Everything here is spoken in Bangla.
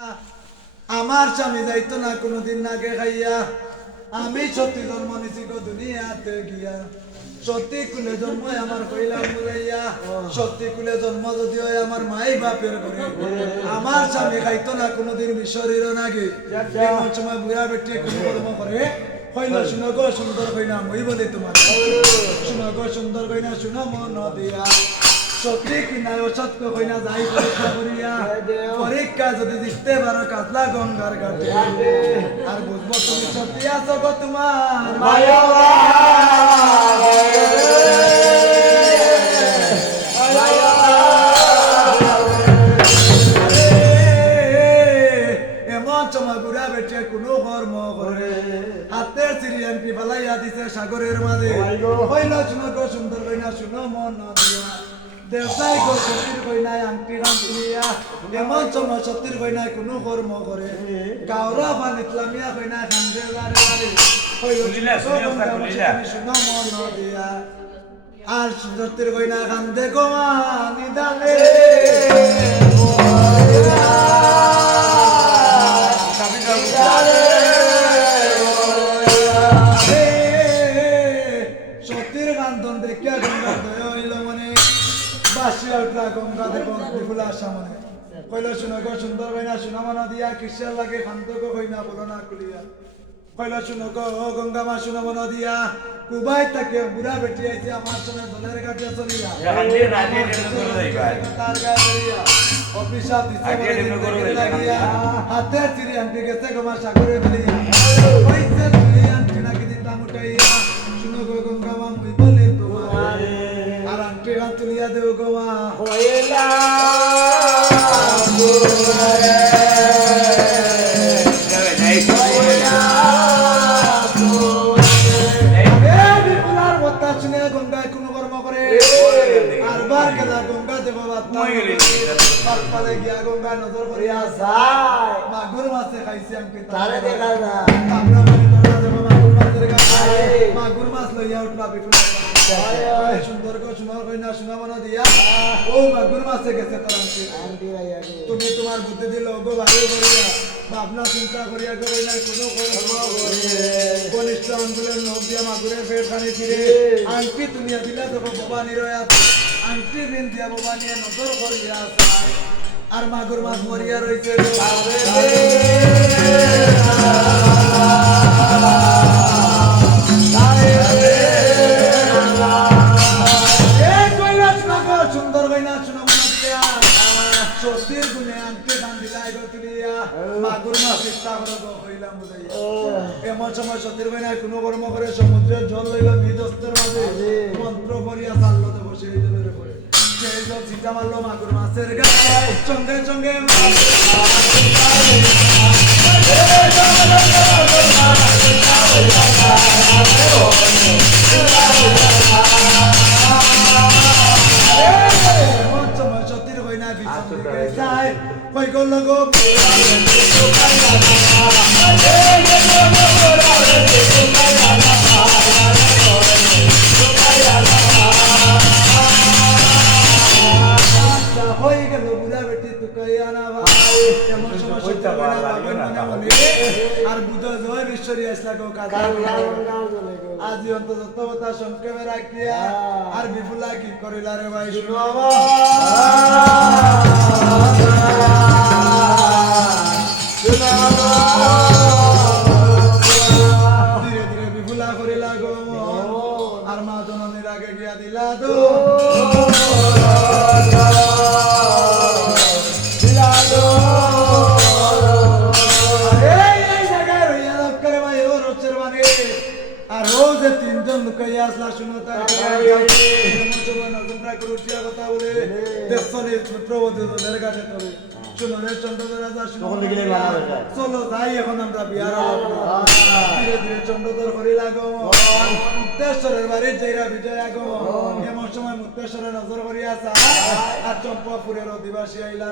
আমার স্বামী যাইতো না কোনোদিন নাকে খাইয়া, আমি সত্যি জন্ম নিছি গো দুনিয়াতে গিয়া। সত্যি কুলে জন্ম আমার কইলাম বুঝাইয়া, সত্যি কুলে জন্ম যদি হয় আমার মাই বাপের করে। আমার স্বামী খাইতো না কোনোদিন বিশ্বরীর নাগে, এমন সময় বুড়া বেটে কোনো কর্ম করে কইলা শুনো গো সুন্দর কইনা মই বলি তোমার, শুনো গো সুন্দর কইনা শুনো মন দিয়া। সত্যি কিনা অসত্য কইনা যাই পরীক্ষা করিয়া, পরীক্ষা যদি দিতে পারো কাতলা গঙ্গার ঘাটে, আর বুঝবো তুমি সত্যি আছো গো তোমার মায়া। এমন সময় বুড়া বেটে কোনো কর্ম করে হাতের সিরিয়ান কি ফালাইয়া দিছে সাগরের মাঝে, কইল শুনো গো সুন্দর কইনা শুনো মন দিয়া। দেবসাই গো সত্যির কইনায় আংটি রান্ধিয়া, এমন সময় সত্যির কইনায় কোনো কর্ম করে কাউরা বানিতলামিয়া কইনায় খান্দে লারে লারে, কইল শুনো মন দিয়া। আর সত্যির কইনায় খান্দে গোমা নিদানে সত্যির কান্দন দেখিয়া গঙ্গা দয়া হইল মনে, বাসিয়া উঠলা গঙ্গা দেব বিপুলা সামনে, কইল শুনো গো সুন্দর কইনা শুনো মন দিয়া। কিসের লাগে খান্ত গো কইনা বলো না খুলিয়া, কইল শুনো গো গঙ্গা মা শুনো মন দিয়া। কুবাই তাকে বুড়া বেটি আইছে আমার সঙ্গে দলের কাটে চলিয়া, তার গায়ে ধরিয়া অফিসার দিছে বলে লাগিয়া, হাতে চিরি আনতে গেছে গোমা সাগরে ফেলিয়া, কইছে তুই আনতে নাকি দিতাম উঠাইয়া। শুনো গো গঙ্গা মা মুই বলি তোমার, আর আনতে গান তুলিয়া দেও গোমা হইলা গঙ্গায় কোন কর্ম করে আর বার গেলা গঙ্গা দেব গিয়া গঙ্গা নজর করিয়া যায়, মাগুর মাছে খাইছি আমি তারে দেখা না আমরা মানে ধরা দেব মাগুর মাছের গায়ে, মাগুর মাছ লইয়া উঠলা বিপুলা সুন্দর গো সুন্দর কইনা শুনা মন দিয়া। ও মাগুর মাছে গেছে তরান্তি, তুমি তোমার বুদ্ধি দিল গো বাহির করিয়া, ভাবনা চিন্তা করিয়া গো কইনা কোনো কর্ম করে কনিষ্ঠ আঙ্গুলের নখ দিয়া মাগুরের পেট খানি ফিরে আংটি তুমিয়া দিলা দেখো বাবা নিরয়া, আংটি ঋণ দিয়া বাবা নিয়ে নজর করিয়া যায়, আর মাগুর মাছ মরিয়া রয়েছে সুন্দর কইনা শুনো মন দিয়া। সত্যির গুণে আনতে দান দিলাই গো তুলিয়া, মাগুর মাছ চেষ্টা করো গো হইলাম বুঝাইয়া। এমন সময় সত্যির কইনা কোনো কর্ম করে সমুদ্রের জল লইল নিদস্তের মাঝে, মন্ত্র পড়িয়া চাললো তো বসে এই জলের উপরে, সেই জল ছিটা মারলো মাগুর মাছের গায়ে, সঙ্গে সঙ্গে কই করল গো হয়ে গেল বুড়া বেটি তুকাইয়া না ভাই, এমন সময় সত্য কইনা বাবার মনে মনে আর বুধ জয় বিশ্বরী আসলা গো কাজা। আজি অন্তত কথা সংক্ষেপে রাখিয়া আর বিপুলা কি করিলা রে ভাই শুনো ধীরে ধীরে বিপুলা করিলা গো, আর মা জননীর আগে গিয়া দিলা দো আর ও যে তিনজন লুকাইয়া আসলা শুনো তার কথা বলে দেশনে প্রবন্ধ দলের কাছে তবে শুনো রে চন্দ্রধর রাজা শুনো চলো যাই এখন আমরা বিহার ধীরে ধীরে চন্দ্রধর করি লাগো মুক্তেশ্বরের বাড়ির যাইরা বিজয় আগো। এমন সময় মুক্তেশ্বরের নজর করিয়া আর চম্পাপুরের অধিবাসী আইলা